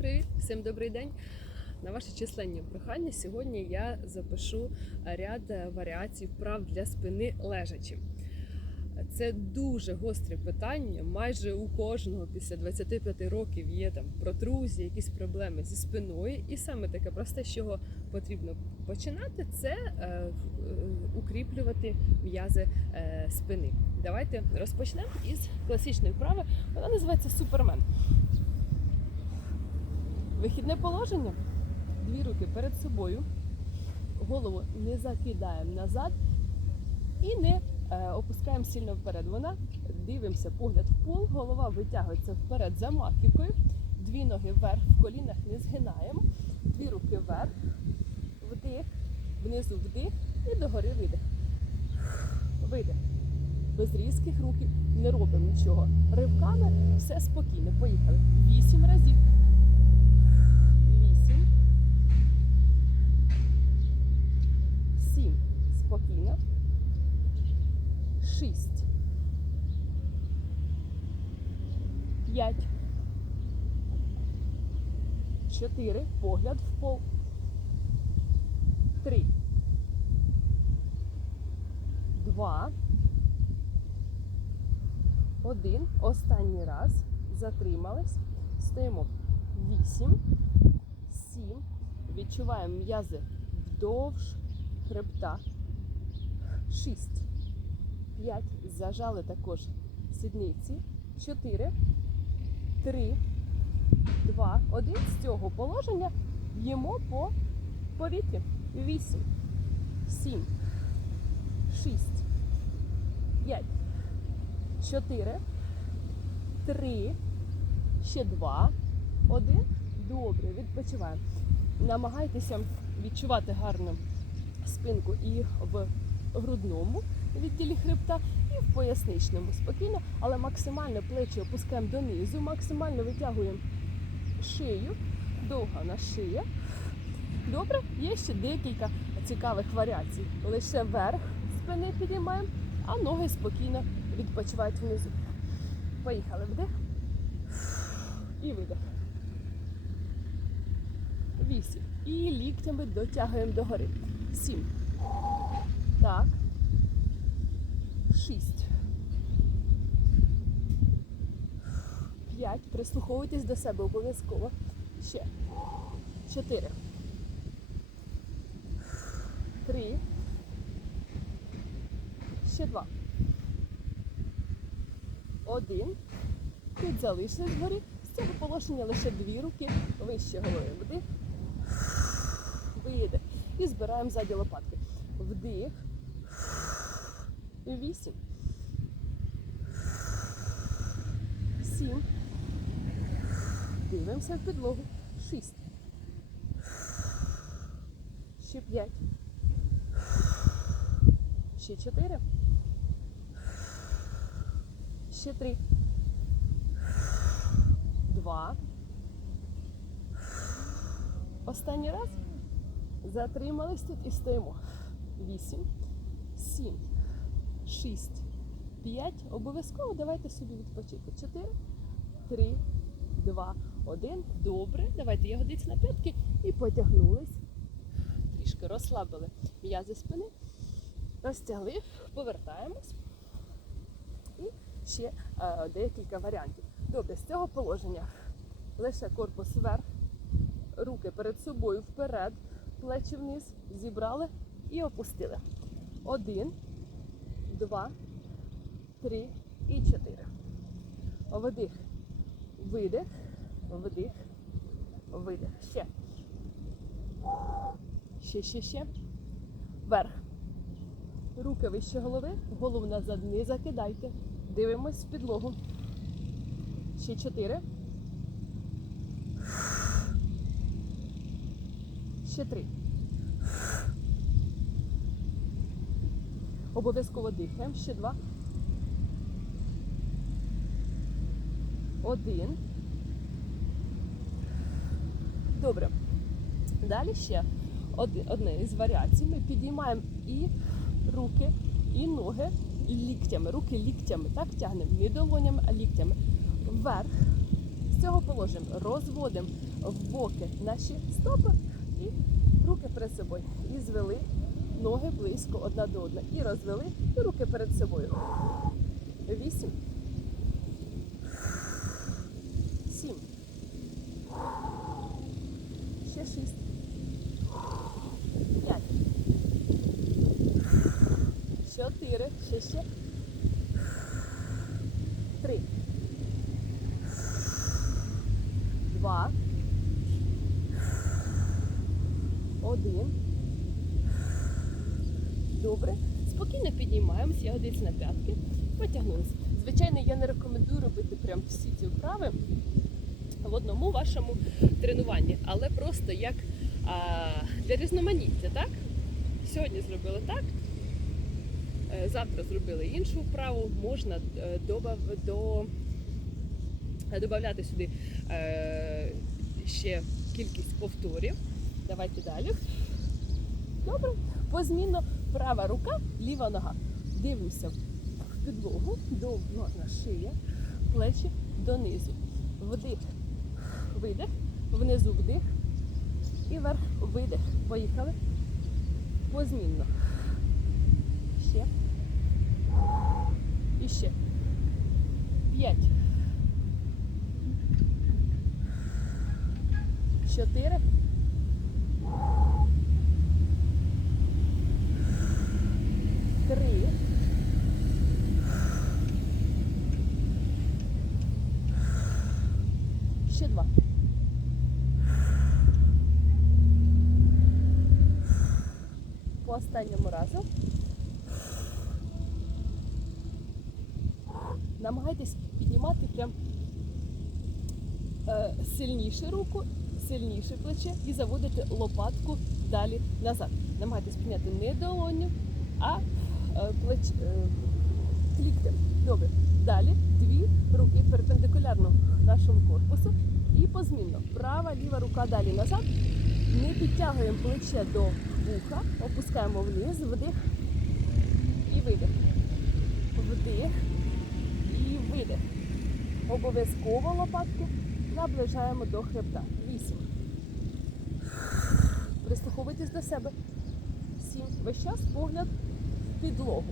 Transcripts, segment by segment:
привіт! Всім добрий день! На ваше численні прохання сьогодні я запишу ряд варіацій вправ для спини лежачі. Це дуже гостре питання. Майже у кожного після 25 років є там протрузії, якісь проблеми зі спиною. І саме таке просте, з чого потрібно починати, це е, е, укріплювати м'язи е, спини. Давайте розпочнемо із класичної вправи. Вона називається Супермен. Вихідне положення. Дві руки перед собою. Голову не закидаємо назад і не е, опускаємо сильно вперед. Вона дивимося, погляд в пол, голова витягується вперед за маківкою. Дві ноги вверх, в колінах не згинаємо. Дві руки вверх, вдих, внизу вдих і догори видих. Видих. Без різких рухів не робимо нічого. Ривками все спокійно. Поїхали. Вісім разів. 7. Спокійно. 6. 5. 4. Погляд в пол. 3. 2. 1. Останній раз. Затримались. Стоїмо. 8. 7. Відчуваємо м'язи вдовж хребта. Шість. П'ять. Зажали також сідниці. Чотири. Три. Два. Один. З цього положення б'ємо по повітрі. Вісім. Сім. Шість. П'ять. Чотири. Три. Ще два. Один. Добре, відпочиваємо. Намагайтеся відчувати гарно спинку і в грудному відділі хребта, і в поясничному. Спокійно, але максимально плечі опускаємо донизу, максимально витягуємо шию, довга на шия. Добре, є ще декілька цікавих варіацій. Лише верх спини підіймаємо, а ноги спокійно відпочивають внизу. Поїхали вдих і видих. Вісім. І ліктями дотягуємо догори. Сім. Так. Шість. П'ять. Прислуховуйтесь до себе обов'язково. Ще. Чотири. Три. Ще два. Один. Тут залишились вгорі. З цього положення лише дві руки вище голови. І збираємо ззаді лопатки. Вдих. Вісім. Сім. Дивимося в підлогу. Шість. Ще п'ять. Ще чотири. Ще три. Два. Останній раз. Затримались тут і стоїмо. Вісім, сім, шість, п'ять. Обов'язково давайте собі відпочити. Чотири, три, два, один. Добре. Давайте ягодиці на п'ятки і потягнулись. Трішки розслабили м'язи спини. Розтягли, повертаємось. І ще е, декілька варіантів. Добре, з цього положення лише корпус вверх, руки перед собою вперед, плечі вниз, зібрали і опустили. Один, два, три і чотири. Вдих, видих, вдих, видих. Ще. Ще, ще, ще. Вверх. Руки вище голови, голову назад не закидайте. Дивимось в підлогу. Ще чотири. Ще три. Обов'язково дихаємо. Ще два. Один. Добре. Далі ще одне із варіацій. Ми підіймаємо і руки, і ноги ліктями. Руки ліктями. Так тягнемо. Не долонями, а ліктями. Вверх. З цього положення розводимо в боки наші стопи і руки перед собою. І звели ноги близько одна до одної. І розвели, і руки перед собою. Вісім. Сім. Ще шість. П'ять. Чотири. Ще ще. Три. Два. Один. Добре. Спокійно піднімаємося, ягодиці на п'ятки. Потягнулися. Звичайно, я не рекомендую робити прям всі ці вправи в одному вашому тренуванні, але просто як а, для різноманіття, так? Сьогодні зробили так, е, завтра зробили іншу вправу, можна е, добав, до, додати сюди е, ще кількість повторів. Давайте далі. Добре. Позмінно права рука, ліва нога. Дивимося в підлогу, довга шия, плечі донизу. Вдих, видих, внизу вдих і вверх видих. Поїхали. Позмінно. Ще. І ще. П'ять. Чотири. Три. Ще два. По останньому разу. Намагайтесь піднімати прям е, сильніше руку, сильніше плече і заводити лопатку далі назад. Намагайтесь підняти не долоню, а плеч, е, ліктем. Добре. Далі дві руки перпендикулярно нашому корпусу і позмінно. Права, ліва рука далі назад. Не підтягуємо плече до вуха, опускаємо вниз, вдих і видих. Вдих і видих. Обов'язково лопатки наближаємо до хребта. Вісім. Прислуховуйтесь до себе. Сім. Весь час погляд підлогу.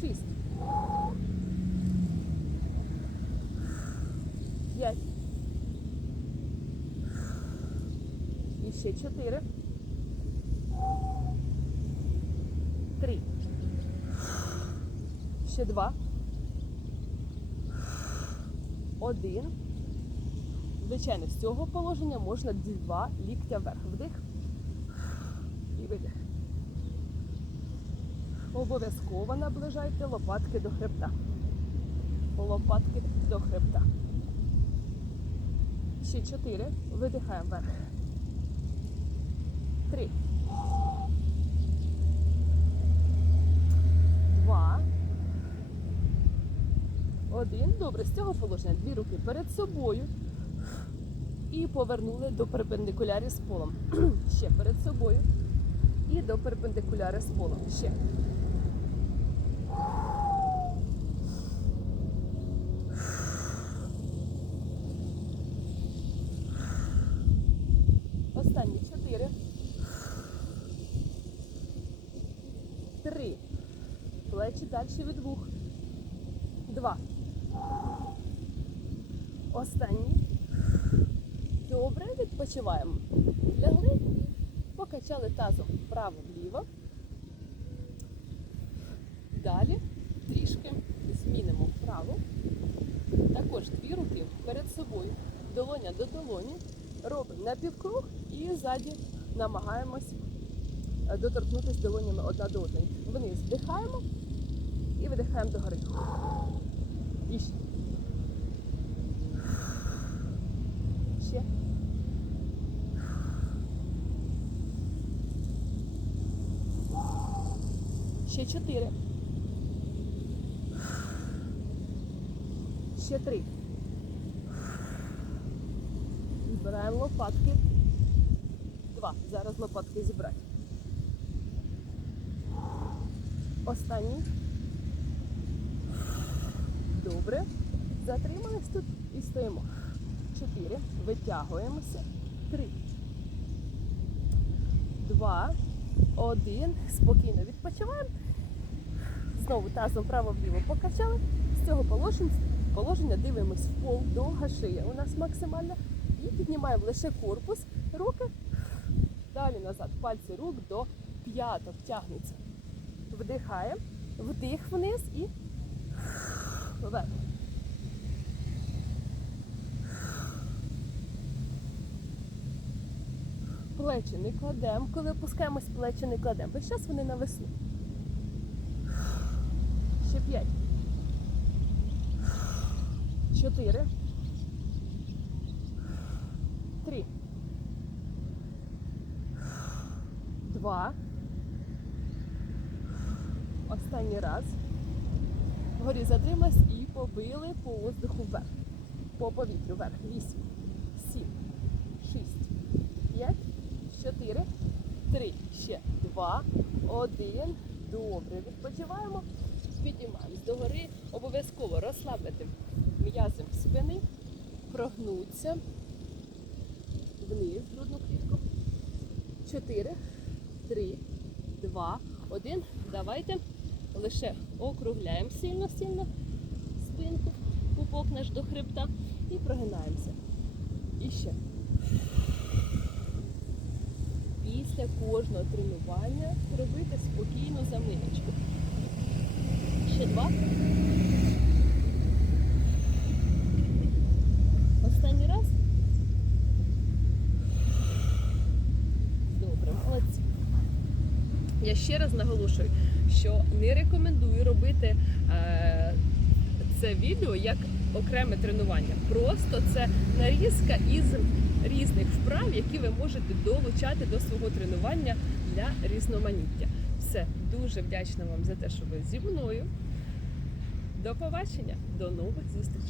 Шість. П'ять. І ще чотири. Три. Ще два. Один. Звичайно, з цього положення можна два ліктя вверх. Вдих і видих. Обов'язково наближайте лопатки до хребта. Лопатки до хребта. Ще чотири. Видихаємо вверх. Три. Два. Один. Добре, з цього положення дві руки перед собою. І повернули до перпендикулярі з полом. Ще перед собою. І до перпендикуляри з полом. Ще. Останні чотири. Три. Плечі далі від вух. Два. Останній. Добре, відпочиваємо. Лягли, покачали тазом вправо-вліво. Далі трішки змінимо вправо. Також дві руки перед собою, долоня до долоні. Робимо напівкруг і ззаді намагаємось е, доторкнутися долонями одна до одної. Вниз вдихаємо і видихаємо догори. І ще. Ще. Ще чотири. Ще три. Збираємо лопатки. Два. Зараз лопатки зібрати. Останній. Добре. Затримались тут і стоїмо. чотири. Витягуємося. Три. Два. Один. Спокійно відпочиваємо. Знову тазом право-вліво покачали. З цього положення дивимось в пол, довга шия у нас максимальна. І піднімаємо лише корпус, руки. Далі назад. Пальці рук до п'яток тягнуться. Вдихаємо, вдих вниз і вверх. Плечі не кладемо. Коли опускаємось, плечі не кладемо. Весь час вони на весну. Ще п'ять. Чотири. Три. Два. Останній раз. Вгорі затрималась і побили по воздуху вверх. По повітрю вверх. Вісім. Сім. Шість. П'ять. Чотири. Три. Ще. Два. Один. Добре. Відпочиваємо. Підіймаємось догори. Обов'язково розслабити м'язом спини. Прогнуться. Вниз грудну клітку. Чотири. Три. Два. Один. Давайте лише округляємо сильно-сильно спинку, пупок наш до хребта і прогинаємося. І ще. Після кожного тренування робити спокійну заминочку. Ще два. Останній раз. Добре, молодці. Я ще раз наголошую, що не рекомендую робити е, це відео як окреме тренування. Просто це нарізка із різних вправ, які ви можете долучати до свого тренування для різноманіття. Все, дуже вдячна вам за те, що ви зі мною. До побачення, до нових зустрічей.